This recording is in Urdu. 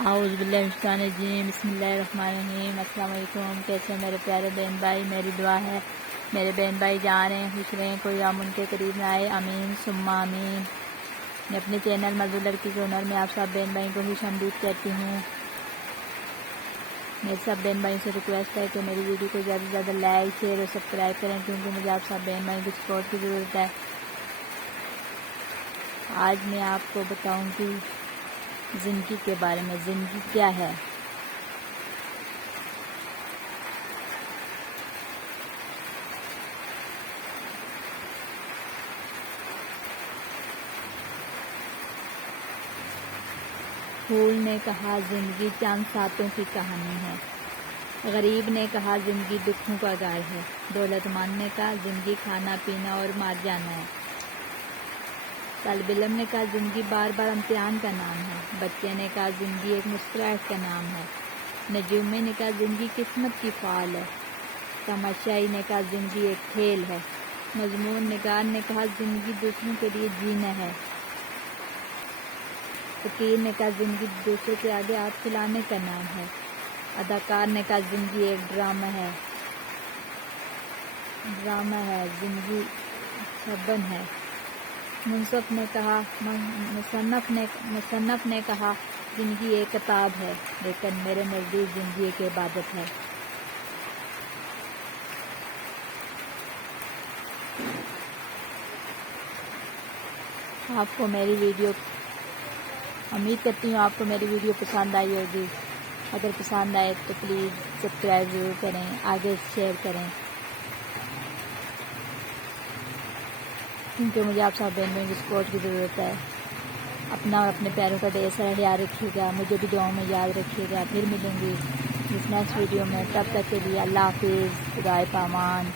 اعوذ باللہ من الشیطان الرجیم، بسم اللہ الرحمن الرحیم۔ السلام علیکم، کیسے میرے پیارے بہن بھائی؟ میری دعا ہے میرے بہن بھائی جا رہے ہیں، خوش رہیں، کوئی غم ان کے قریب نہ آئے، آمین ثم آمین۔ میں اپنے چینل مزدور لڑکی کے ہنر میں آپ سب بہن بھائی کو خوش آمدید کہتی ہوں۔ میرے سب بہن بھائی سے ریکویسٹ ہے کہ میری ویڈیو کو زیادہ سے زیادہ لائک شیئر اور سبسکرائب کریں، کیونکہ مجھے آپ سب بہن بھائی کی سپورٹ کی ضرورت ہے۔ آج میں آپ کو بتاؤں گی زندگی کے بارے میں، زندگی کیا ہے۔ پھول نے کہا زندگی چند ساتوں کی کہانی ہے، غریب نے کہا زندگی دکھوں کا گھر ہے، دولت مند نے کہا زندگی کھانا پینا اور مر جانا ہے، طالب علم نے کہا زندگی بار بار امتحان کا نام ہے، بچے نے کہا زندگی ایک مسکراہٹ کا نام ہے، نجومی نے کہا زندگی قسمت کی فعال ہے، تماشائی نے کہا زندگی ایک کھیل ہے، مضمون نگار نے کہا زندگی دوسروں کے لیے جینا ہے، فقیر نے کہا زندگی دوسروں کے آگے ہاتھ پھیلانے کا نام ہے، اداکار نے کہا زندگی ایک ڈرامہ ہے، زندگی چھبن ہے، مصنف نے کہا زندگی ایک کتاب ہے، لیکن میرے نزدیک زندگی ایک عبادت ہے۔ آپ کو میری ویڈیو امید کرتی ہوں آپ کو میری ویڈیو پسند آئی ہوگی، اگر پسند آئے تو پلیز سبسکرائب ضرور کریں، آگے شیئر کریں، کیونکہ مجھے آپ سب بہن بھائیوں کی سپورٹ کی ضرورت ہے۔ اپنا اور اپنے پیاروں کا ڈھیر سارا خیال رکھیے گا، مجھے بھی دعاؤں میں یاد رکھیے گا۔ پھر ملیں گی اس نیکسٹ ویڈیو میں، تب تک کے لیے اللہ حافظ، خدا پامان۔